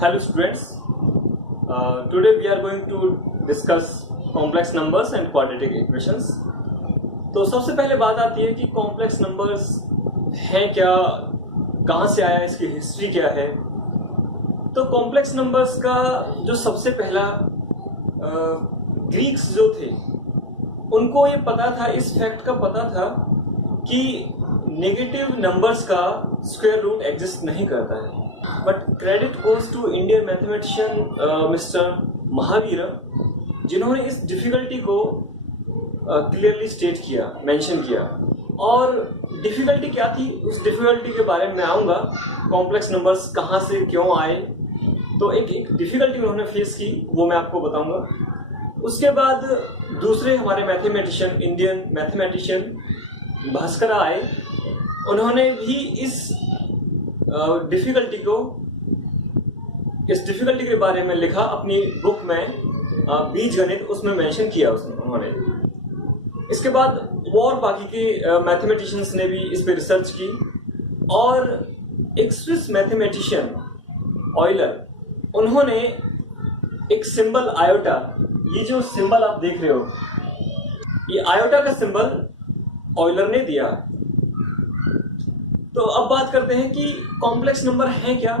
Hello students, today we are going to discuss complex numbers and quadratic equations. तो सबसे पहले बात आती है कि कॉम्प्लेक्स नंबर्स हैं क्या, कहाँ से आया, इसकी हिस्ट्री क्या है. तो कॉम्प्लेक्स नंबर्स का जो सबसे पहला ग्रीक्स जो थे उनको ये पता था, इस फैक्ट का पता था कि नेगेटिव नंबर्स का स्क्वायर रूट एग्जिस्ट नहीं करता है. But credit goes to Indian mathematician mister Mahavir, जिन्होंने इस डिफिकल्टी को क्लियरली स्टेट किया, मेंशन किया. और डिफिकल्टी क्या थी, उस डिफिकल्टी के बारे में आऊंगा. कॉम्प्लेक्स नंबर्स कहाँ से क्यों आए, तो एक डिफिकल्टी उन्होंने फेस की, वो मैं आपको बताऊंगा. उसके बाद दूसरे हमारे मैथमेटिशियन, इंडियन मैथमेटिशियन भास्कर आए. उन्होंने भी इस डिफिकल्टी के बारे में लिखा अपनी बुक में, बीज गणित, उसमें मेंशन किया उन्होंने. इसके बाद और बाकी के मैथमेटिशियंस ने भी इस पे रिसर्च की. और एक स्विस मैथमेटिशियन ऑयलर, उन्होंने एक सिंबल आयोटा, ये जो सिंबल आप देख रहे हो, ये आयोटा का सिंबल ऑयलर ने दिया. तो अब बात करते हैं कि कॉम्प्लेक्स नंबर हैं क्या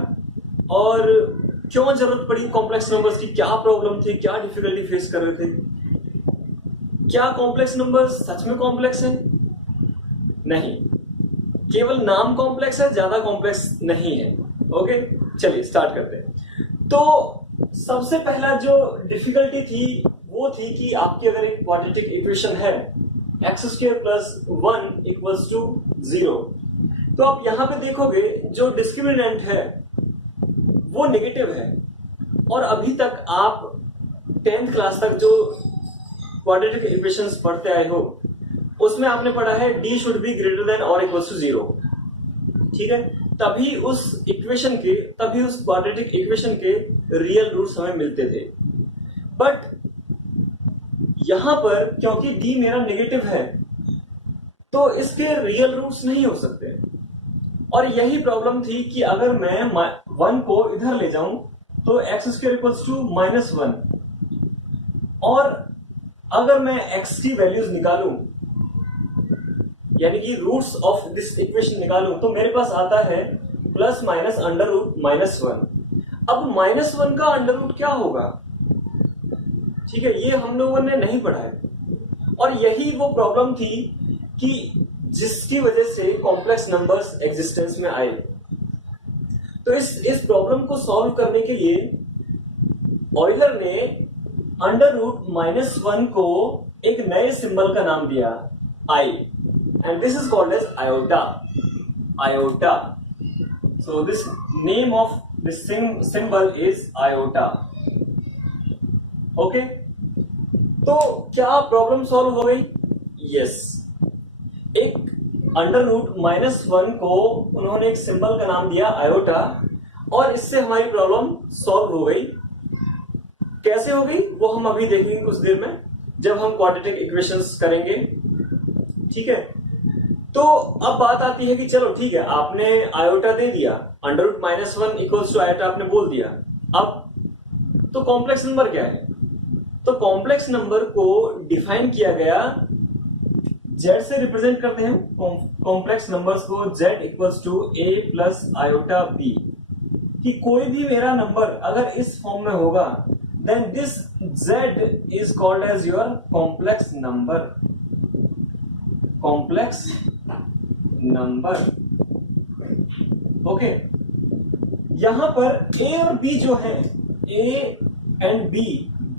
और क्यों जरूरत पड़ी कॉम्प्लेक्स नंबर्स की, क्या प्रॉब्लम थी, क्या डिफिकल्टी फेस कर रहे थे. क्या कॉम्प्लेक्स नंबर्स सच में कॉम्प्लेक्स हैं? नहीं, केवल नाम कॉम्प्लेक्स है, ज्यादा कॉम्प्लेक्स नहीं है. ओके, चलिए स्टार्ट करते हैं. तो सबसे पहला जो डिफिकल्टी थी वो थी कि आपकी अगर एक क्वाड्रेटिक इक्वेशन है x² + 1 = 0, तो आप यहां पे देखोगे जो डिस्क्रिमिनेंट है वो नेगेटिव है. और अभी तक आप 10th क्लास तक जो क्वाड्रेटिक इक्वेशंस पढ़ते आए हो उसमें आपने पढ़ा है d should be greater than और इक्वल टू 0. ठीक है, तभी उस क्वाड्रेटिक इक्वेशन के रियल रूट्स हमें मिलते थे. बट यहां पर क्योंकि d मेरा नेगेटिव है तो इसके रियल रूट्स नहीं हो सकते. और यही प्रॉब्लम थी कि अगर मैं 1 को इधर ले जाऊं तो x² = -1, और अगर मैं x की वैल्यूज निकालूं, यानी कि रूट्स ऑफ दिस इक्वेशन निकालूं, तो मेरे पास आता है ±√-1. अब -1 का अंडर रूट क्या होगा? ठीक है, ये हम लोगों ने नहीं पढ़ा है. और यही वो प्रॉब्लम थी कि जिसकी वजह से कॉम्प्लेक्स नंबर्स एग्जिस्टेंस में आए. तो इस प्रॉब्लम को सॉल्व करने के लिए ऑयलर ने √-1 को एक नए सिंबल का नाम दिया, I, and this is called as iota. So this name of this symbol is iota. Okay, तो क्या प्रॉब्लम सॉल्व हो गई? यस. एक √-1 को उन्होंने एक सिंबल का नाम दिया आयोटा, और इससे हमारी प्रॉब्लम सॉल्व हो गई. कैसे हो गई वो हम अभी देखेंगे कुछ देर में, जब हम क्वाड्रेटिक इक्वेशंस करेंगे. ठीक है, तो अब बात आती है कि चलो ठीक है, आपने आयोटा दे दिया, √-1 = आयोटा आपने बोल दिया. अब तो कॉम्प्लेक्स नंबर क्या है? तो कॉम्प्लेक्स नंबर को डिफाइन किया गया, z से रिप्रेजेंट करते हैं कॉम्प्लेक्स नंबर्स को. z = a + iota_b, कि कोई भी मेरा नंबर अगर इस फॉर्म में होगा, then this z is called as your complex number. Okay, यहां पर a और b जो है, a and b,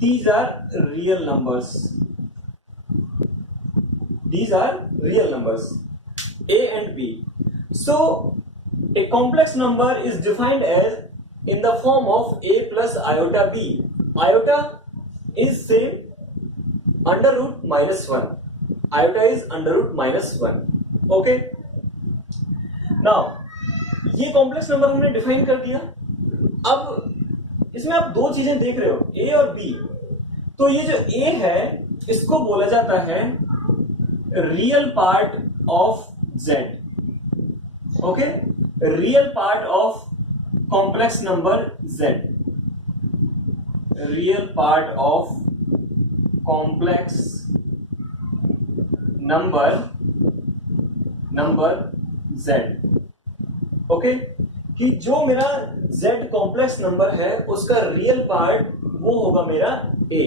these are real numbers. A and b. So a complex number is defined as in the form of a plus iota b. Iota is say √-1. Iota is √-1. Okay. Now ये complex number हमने define कर दिया. अब इसमें आप दो चीजें देख रहे हो, a और b. तो ये जो a है इसको बोला जाता है real part of z. Okay, real part of complex number z, real part of complex number z। Okay, कि जो मेरा z कॉम्प्लेक्स नंबर है उसका रियल पार्ट वो होगा मेरा a,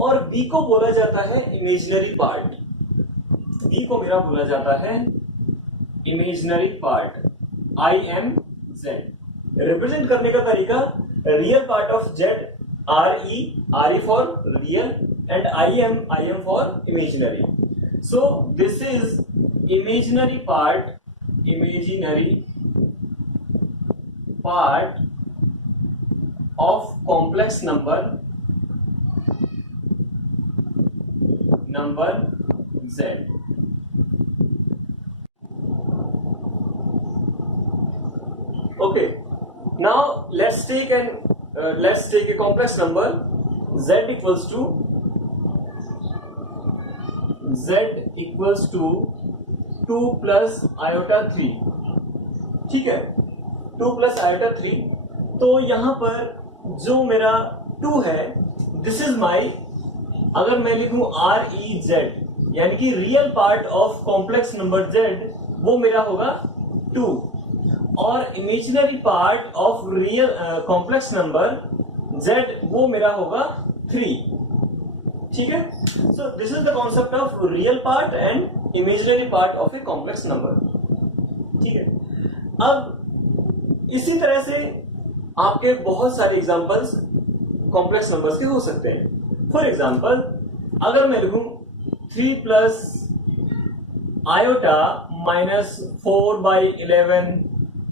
और b को बोला जाता है इमेजिनरी पार्ट। b को मेरा बोला जाता है इमेजिनरी पार्ट, IMZ। रिप्रेजेंट करने का तरीका, real part of z RE for real and IM for imaginary. So this is imaginary part of complex number z। Okay, now let's take a complex number z equals to 2 plus iota 3। ठीक है, 2 plus iota 3। तो यहां पर जो मेरा 2 है, this is my, अगर मैं लिखूं REZ यानी कि real part of complex number z, वो मेरा होगा 2, और imaginary part of real complex number z वो मेरा होगा 3। ठीक है, सो this is the concept of real part and imaginary part of A complex number. ठीक है, अब इसी तरह से आपके बहुत सारे एग्जांपल्स कॉम्प्लेक्स नंबर्स के हो सकते हैं। फॉर एग्जांपल, अगर मैं लिखूं 3 प्लस आयोटा माइनस 4/11,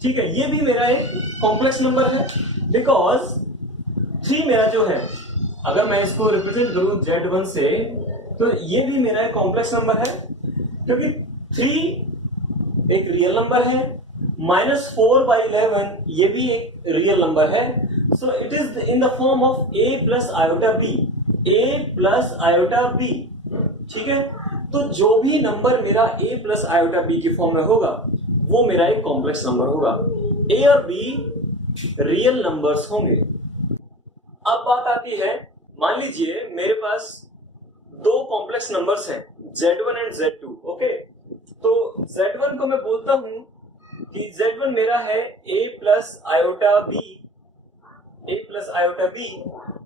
ठीक है, ये भी मेरा एक कॉम्प्लेक्स नंबर है, बिकॉज 3 मेरा जो है, अगर मैं इसको रिप्रेजेंट करूं Z1 से, तो ये भी मेरा एक कॉम्प्लेक्स नंबर है, क्योंकि 3 एक रियल नंबर है, -4/11 ये भी एक रियल नंबर है। So it is in the form of a plus iota b, a plus iota b। ठीक है, तो जो भी नंबर मेरा a प्लस आयोटा b की फॉर्म में होगा वो मेरा एक कॉम्प्लेक्स नंबर होगा। a और b रियल नंबर्स होंगे। अब बात आती है, मान लीजिए मेरे पास 2 कॉम्प्लेक्स नंबर्स हैं, Z1 एंड Z2। ओके, तो Z1 को मैं बोलता हूं कि Z1 मेरा है a प्लस आयोटा b,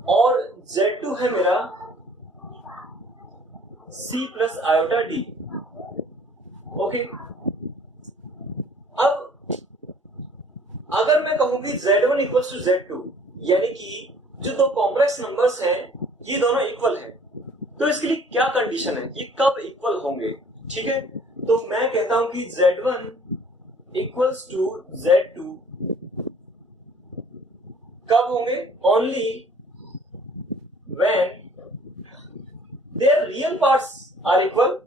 और Z2 है मेरा c plus iota d। Okay, अब अगर मैं कहूं कि Z1 इक्वल्स टू Z2, यानी कि जो 2 कॉम्प्लेक्स नंबर्स हैं ये दोनों इक्वल हैं, तो इसके लिए क्या कंडीशन है, ये कब इक्वल होंगे? ठीक है, तो मैं कहता हूं कि Z1 इक्वल्स टू Z2 कब होंगे? Only when their real parts are equal.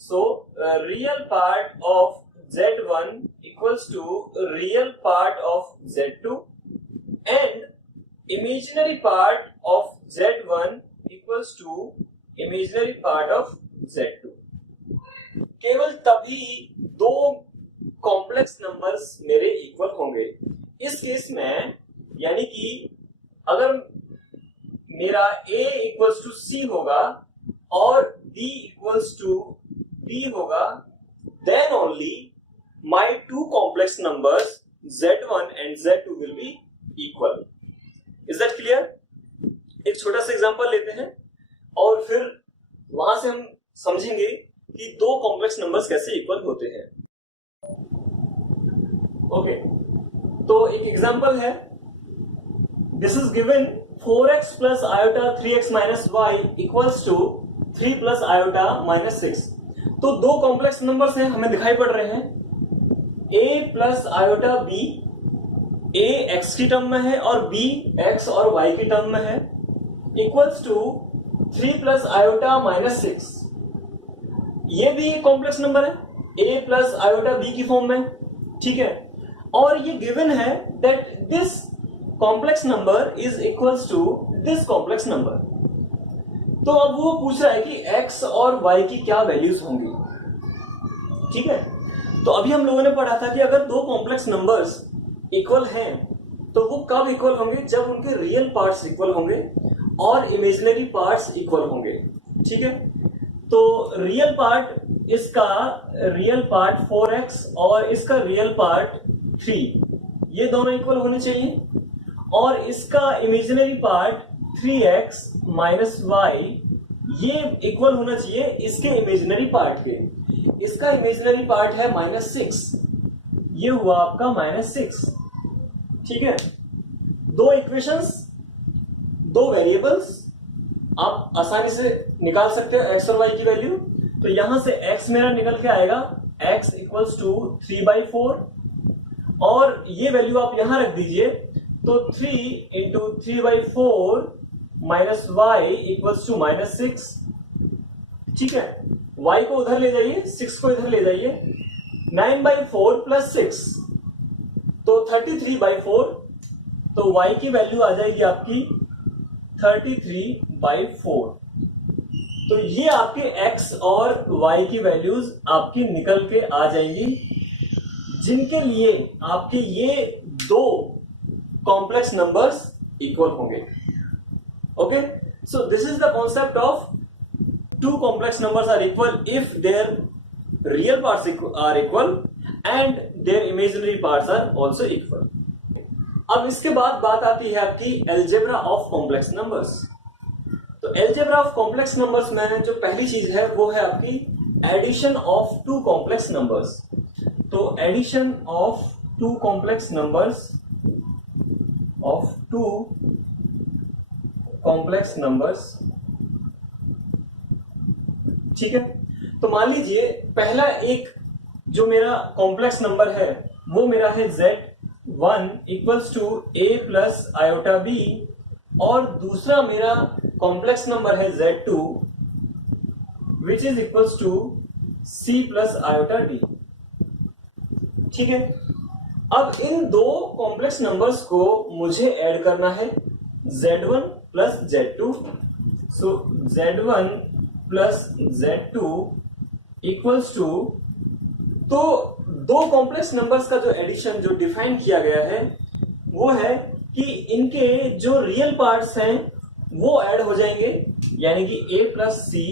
So real part of Z1 equals to real part of Z2 and imaginary part of Z1 equals to imaginary part of Z2। केवल तभी 2 complex numbers मेरे equal होंगे। इस case में, यानी कि अगर मेरा A इक्वल्स टू C होगा और B इक्वल्स टू D होगा, then only my 2 complex numbers Z1 and Z2 will be equal। Is that clear? एक छोटा सा एग्जांपल लेते हैं और फिर वहां से हम समझेंगे कि 2 कॉम्प्लेक्स नंबर्स कैसे इक्वल होते हैं। ओके, तो एक एग्जांपल है, this is given 4x plus iota 3x minus y equals to 3 plus iota minus 6। तो 2 कॉम्प्लेक्स नंबर्स हैं, हमें दिखाई पड़ रहे हैं, a plus iota b, a x की टर्म में है और b x और y की टर्म में है, equals to 3 plus iota minus 6। ये भी एक कॉम्प्लेक्स नंबर है, a प्लस आयोटा b की फॉर्म में। ठीक है, और ये गिवन है that this complex number is equals to this complex number. तो अब वो पूछ रहा है कि x और y की क्या वैल्यूज होंगी। ठीक है, तो अभी हम लोगों ने पढ़ा था कि अगर 2 कॉम्प्लेक्स नंबर्स इक्वल हैं तो वो कब इक्वल होंगे? जब उनके रियल पार्ट्स इक्वल होंगे और इमेजिनरी पार्ट्स इक्वल होंगे। ठीक है, तो रियल पार्ट, इसका रियल पार्ट 4x और इसका रियल पार्ट 3, ये दोनों इक्वल होने चाहिए, और इसका imaginary part 3x minus y ये इक्वल होना चाहिए इसके इमेजिनरी पार्ट के। इसका इमेजिनरी पार्ट है -6, ये हुआ आपका -6। ठीक है, दो इक्वेशंस, दो वेरिएबल्स आप आसानी से निकाल सकते हो x और y की वैल्यू। तो यहां से x मेरा निकल के आएगा x इक्वल्स टू 3/4, और ये वैल्यू आप यहां रख दीजिए, तो 3 into 3/4 minus y equals to -6। ठीक है, y को उधर ले जाइए, 6 को इधर ले जाइए, 9/4 प्लस 6 तो 33/4, तो y की वैल्यू आ जाएगी आपकी 33/4। तो ये आपके x और y की वैल्यूज आपकी निकल के आ जाएंगी, जिनके लिए आपके ये दो कॉम्प्लेक्स नंबर्स इक्वल होंगे। Okay, so this is the concept of two complex numbers are equal if their real parts are equal and their imaginary parts are also equal. अब इसके बाद बात आती है आपकी algebra of complex numbers। तो algebra of complex numbers में जो पहली चीज है वो है आपकी addition of two complex numbers। तो addition of two complex numbers ठीक है, तो मान लीजिए पहला एक जो मेरा कॉम्प्लेक्स नंबर है वो मेरा है z1 equals to a plus iota b, और दूसरा मेरा कॉम्प्लेक्स नंबर है z2 which is equals to c plus iota d। ठीक है, अब इन दो कॉम्प्लेक्स नंबर्स को मुझे ऐड करना है, z1 plus z2, so z1 plus z2 equals to, तो दो कॉम्प्लेक्स नंबर्स का जो एडिशन जो डिफाइन किया गया है वो है कि इनके जो रियल पार्ट्स हैं वो ऐड हो जाएंगे, यानी कि a plus c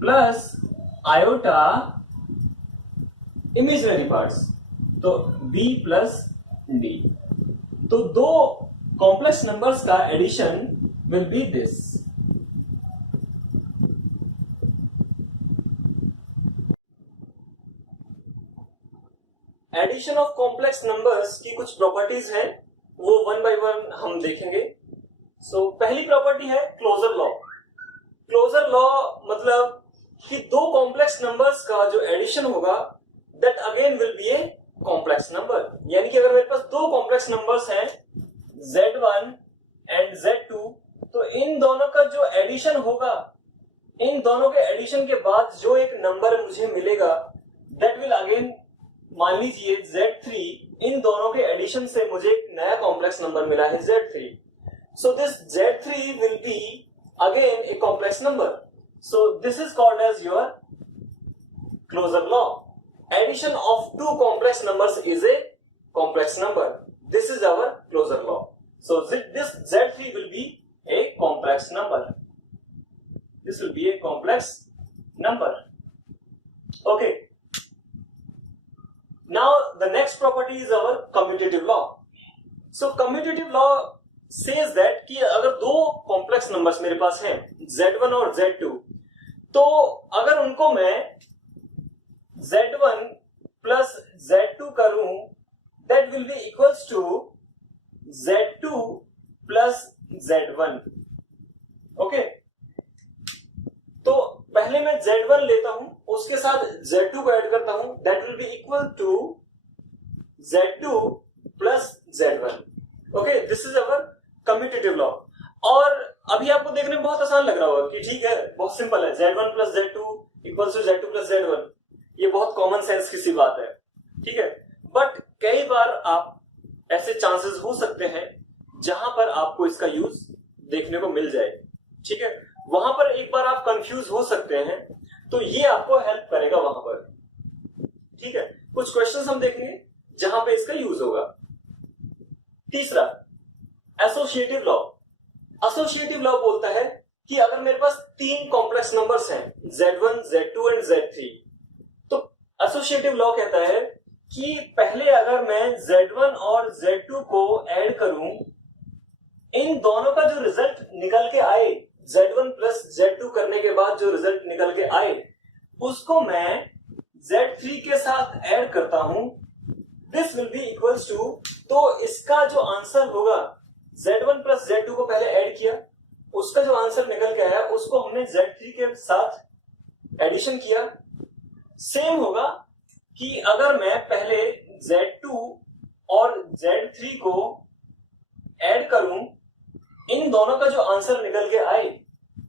plus iota imaginary parts, तो b प्लस d। तो दो कॉम्प्लेक्स नंबर्स का addition will be this. Addition of complex numbers की कुछ प्रॉपर्टीज हैं, वो वन बाय वन हम देखेंगे। सो पहली प्रॉपर्टी है क्लोजर लॉ। क्लोजर लॉ मतलब कि दो कॉम्प्लेक्स नंबर्स का जो एडिशन होगा that again will be a complex number. यानी कि अगर मेरे पास दो कॉम्प्लेक्स नंबर्स हैं z1 एंड z2, तो इन दोनों का जो एडिशन होगा, इन दोनों के एडिशन के बाद जो एक नंबर मुझे मिलेगा दैट विल अगेन, मान लीजिए z3, इन दोनों के एडिशन से मुझे एक नया कॉम्प्लेक्स नंबर मिला है z3, so this z3 will be again a complex number. So this is called as your closure law. Addition of two complex numbers is a complex number, this is our closure law. So this z3 will be a complex number, this will be a complex number. Okay, now the next property is our commutative law. So commutative law says that कि अगर दो complex numbers मेरे पास हैं z1 और z2, तो अगर उनको मैं z1 प्लस z2 करूं that will be equals to z2 plus z1। Okay, तो पहले मैं z1 लेता हूं, उसके साथ z2 को ऐड करता हूं, that will be equal to z2 plus z1। Okay, this is our commutative law. और अभी आपको देखने में बहुत आसान लग रहा होगा कि ठीक है, बहुत सिंपल है, z1 plus z2 equal to z2 plus z1, ये बहुत कॉमन सेंस की सी बात है। ठीक है, बट कई बार आप ऐसे चांसेस हो सकते हैं जहां पर आपको इसका यूज देखने को मिल जाए। ठीक है, वहां पर एक बार आप कंफ्यूज हो सकते हैं, तो ये आपको हेल्प करेगा वहां पर। ठीक है, कुछ क्वेश्चंस हम देखेंगे जहां पे इसका यूज होगा। तीसरा, एसोसिएटिव लॉ। एसोसिएटिव लॉ बोलता है कि अगर मेरे पास तीन कॉम्प्लेक्स नंबर्स हैं Z1, Z2 एंड Z3, तो एसोसिएटिव लॉ कहता है कि पहले अगर मैं Z1 और Z2 को ऐड करूं, इन दोनों का जो रिजल्ट निकल के आए, Z1 प्लस Z2 करने के बाद जो रिजल्ट निकल के आए, उसको मैं Z3 के साथ ऐड करता हूं, this will be equals to, तो इसका जो आंसर होगा, Z1 प्लस Z2 को पहले ऐड किया, उसका जो आंसर निकल के आया उसको हमने Z3 के साथ एडिशन किया। सेम होगा कि अगर मैं पहले Z2 और Z3 को ऐड करूं, इन दोनों का जो आंसर निकल के आए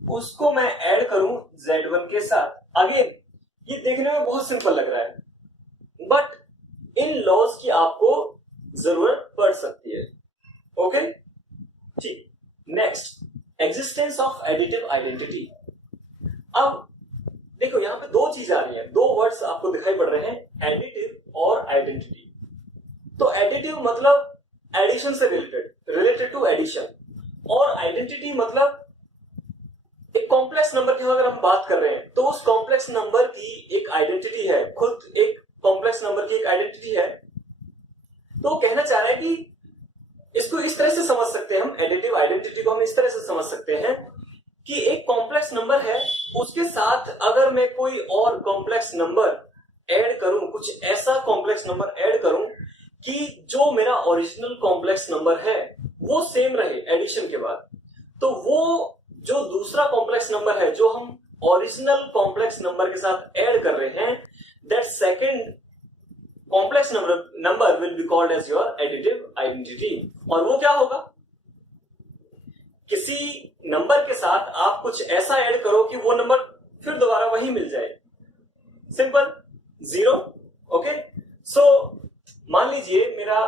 उसको मैं ऐड करूं Z1 के साथ। अगेन ये देखने में बहुत सिंपल लग रहा है, बट इन लॉज की आपको जरूरत पड़ सकती है। ओके, ठीक। Next, existence of additive identity. अब देखो यहां पे दो चीज आ रही है, दो वर्ड्स आपको दिखाई पड़ रहे हैं, एडिटिव और आइडेंटिटी। तो एडिटिव मतलब एडिशन से रिलेटेड टू एडिशन, और आइडेंटिटी मतलब एक कॉम्प्लेक्स नंबर की अगर हम बात कर रहे हैं तो उस कॉम्प्लेक्स नंबर की एक आइडेंटिटी है, खुद एक कॉम्प्लेक्स नंबर की एक आइडेंटिटी है। तो कहना चाह रहा है कि इसको इस तरह से समझ सकते हैं हम, एडिटिव आइडेंटिटी को हम इस तरह से समझ सकते हैं कि एक कॉम्प्लेक्स नंबर है, उसके साथ अगर मैं कोई और कॉम्प्लेक्स नंबर ऐड करूं, कुछ ऐसा कॉम्प्लेक्स नंबर ऐड करूं कि जो मेरा ओरिजिनल कॉम्प्लेक्स नंबर है वो सेम रहे एडिशन के बाद, तो वो जो दूसरा कॉम्प्लेक्स नंबर है जो हम ओरिजिनल कॉम्प्लेक्स नंबर के साथ ऐड कर रहे हैं, that second complex number will be called as your additive identity. और वो क्या होगा, किसी नंबर के साथ आप कुछ ऐसा ऐड करो कि वो नंबर फिर दोबारा वही मिल जाए, सिंपल, 0। ओके, सो मान लीजिए मेरा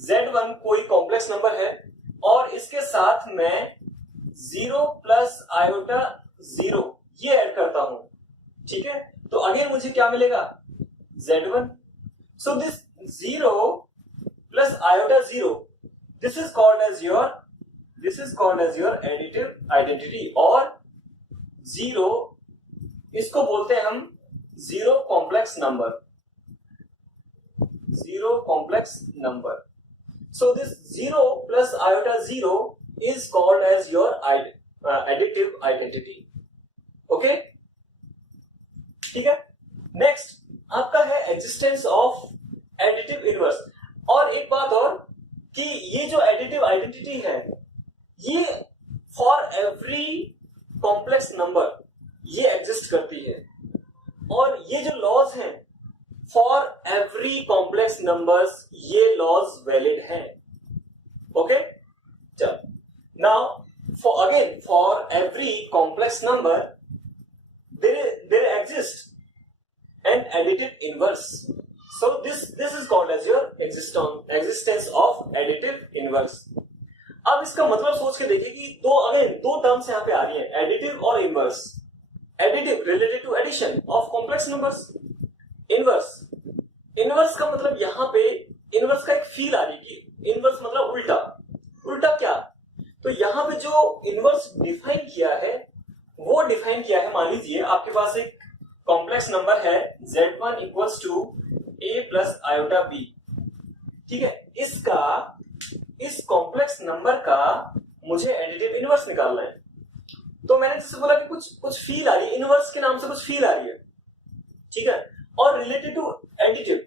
Z1 कोई कॉम्प्लेक्स नंबर है और इसके साथ मैं 0 प्लस आयोटा 0 ये ऐड करता हूं, ठीक है। तो अगेन मुझे क्या मिलेगा, Z1। So this 0 plus iota 0, this is called as your additive identity. और 0 इसको बोलते हैं हम zero complex number. So this 0 plus iota 0 is called as your additive identity. Okay? ठीक है। नेक्स्ट आपका है एग्जिस्टेंस ऑफ एडिटिव इनवर्स। और एक बात और कि ये जो एडिटिव आइडेंटिटी है ये फॉर एवरी कॉम्प्लेक्स नंबर ये एग्जिस्ट करती है, और ये जो लॉज हैं फॉर एवरी कॉम्प्लेक्स नंबर्स ये लॉज वैलिड हैं। ओके, चल now for every complex number there exist an additive inverse. So this is called as your existence of additive inverse. अब इसका मतलब सोच के देखिए कि दो टर्म्स यहाँ पे आ रही हैं, एडिटिव और inverse. Additive related to addition of complex numbers, inverse का मतलब यहाँ पे इनवर्स का एक फील आ रही है, इनवर्स मतलब उल्टा क्या, तो यहाँ पे जो इनवर्स डिफाइन किया है वो डिफाइन किया है, मान लीजिए आपके पास एक कॉम्प्लेक्स नंबर है Z1 equals to a plus iota b, ठीक है। इस कॉम्प्लेक्स नंबर का मुझे एडिटिव इनवर्स निकालना है। तो मैंने जैसे बोला कि कुछ फील आ रही है, इनवर्स के नाम से कुछ फील आ रही है, ठीक है। और रिलेटेड टू एडिटिव,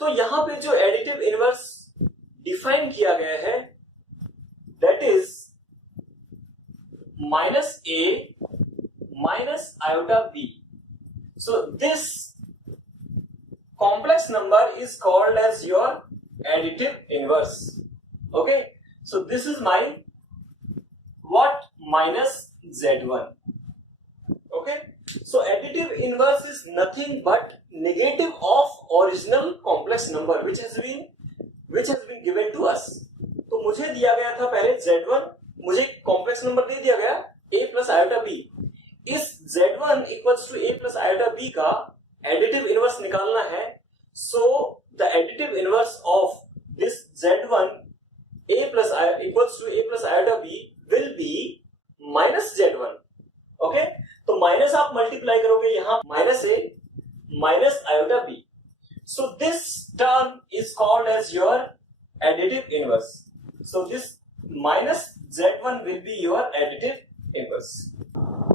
तो यहां पे जो एडिटिव इनवर्स डिफाइन किया गया है that is minus a minus iota b। So this complex number is called as your additive inverse. Okay, so this is my what, minus Z1. Okay, so additive inverse is nothing but negative of original complex number which has been given to us. तो मुझे दिया गया था पहले Z1, मुझे complex number दे दिया गया a plus iota b। इस Z1 equals to a plus iota b का एडिटिव इनवर्स निकालना है। So the additive inverse of z1 a plus equals to a plus iota b will be minus z1. Okay, तो minus आप multiply करोगे यहां minus a minus iota b. So this term is called as your additive inverse. So this minus z1 will be your additive inverse.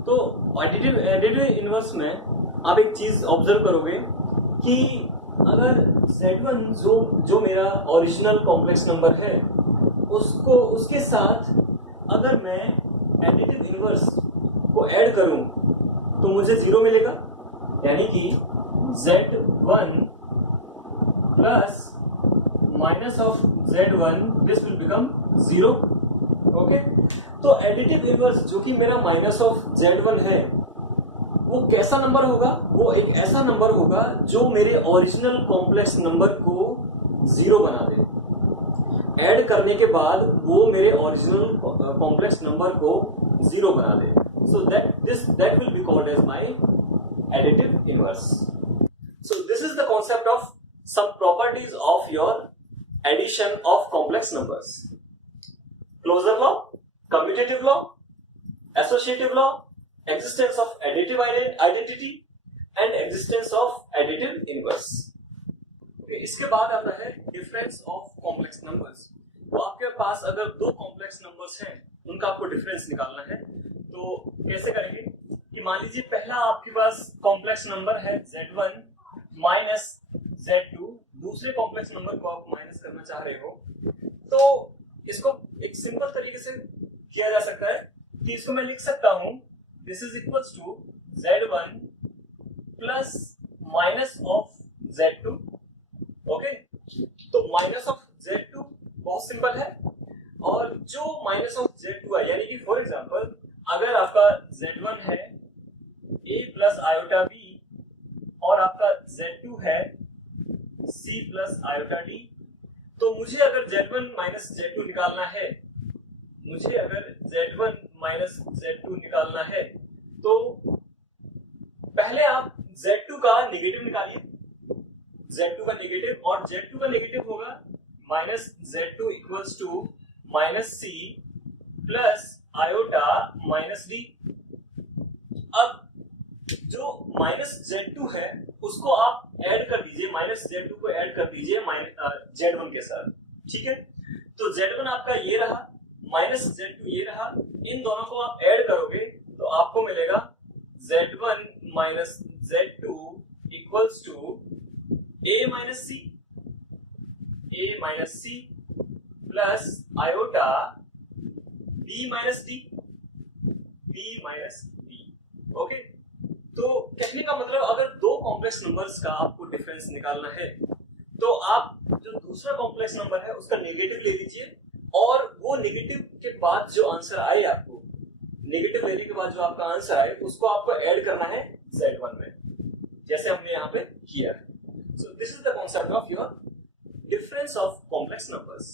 तो additive inverse में आप एक चीज observe करोगे कि अगर z1 जो मेरा ओरिजिनल कॉम्प्लेक्स नंबर है उसके साथ अगर मैं एडिटिव इनवर्स को ऐड करूं तो मुझे 0 मिलेगा, यानी कि z1 plus minus of z1 this will become 0. Okay, तो एडिटिव इनवर्स जो कि मेरा माइनस ऑफ z1 है वो कैसा नंबर होगा? वो एक ऐसा नंबर होगा जो मेरे ओरिजिनल कॉम्प्लेक्स नंबर को 0 बना दे. ऐड करने के बाद वो मेरे ओरिजिनल कॉम्प्लेक्स नंबर को 0 बना दे. So that will be called as my additive inverse. So this is the concept of some properties of your addition of complex numbers. Closure law, commutative law, associative law, existence of additive identity and existence of additive inverse. Okay, इसके बाद आता है difference of complex numbers. तो आपके पास अगर दो complex numbers हैं उनका आपको difference निकालना है, तो कैसे करेंगे कि मान लीजिए पहला आपके पास कॉम्प्लेक्स नंबर है z1 माइनस z2, दूसरे कॉम्प्लेक्स नंबर को आप माइनस करना चाह रहे हो, तो इसको एक सिंपल तरीके से किया जा सकता है कि इसको मैं लिख सकता हूं this is equals to z1 plus minus of z2. Okay, तो माइनस ऑफ z2 बहुत सिंपल है, और जो माइनस ऑफ z2 है यानी कि फॉर एग्जांपल अगर आपका z1 है a प्लस आयोटा b और आपका z2 है c प्लस आयोटा d, तो मुझे अगर z1 माइनस z2 निकालना है, तो पहले आप z2 का नेगेटिव निकालिए. z2 का नेगेटिव, और z2 का नेगेटिव होगा minus z2 equals to minus c plus iota minus d. अब जो माइनस z2 है उसको आप ऐड कर दीजिए, माइनस z2 को ऐड कर दीजिए z1 के साथ. ठीक है, तो z1 आपका ये रहा, माइनस z2 ये रहा, इन दोनों को आप ऐड करोगे तो आपको मिलेगा z1 minus z2 equals to a minus c plus iota b minus d. Okay, तो कहने का मतलब अगर दो कॉम्प्लेक्स नंबर्स का आपको डिफरेंस निकालना है तो आप जो दूसरा कॉम्प्लेक्स नंबर है उसका नेगेटिव ले लीजिए, और वो नेगेटिव के बाद जो आंसर आए, आपको नेगेटिव लेने के बाद जो आपका आंसर आए उसको आपको ऐड करना है z1 में, जैसे हमने यहाँ पे किया है. सो this is the concept of your difference of complex numbers.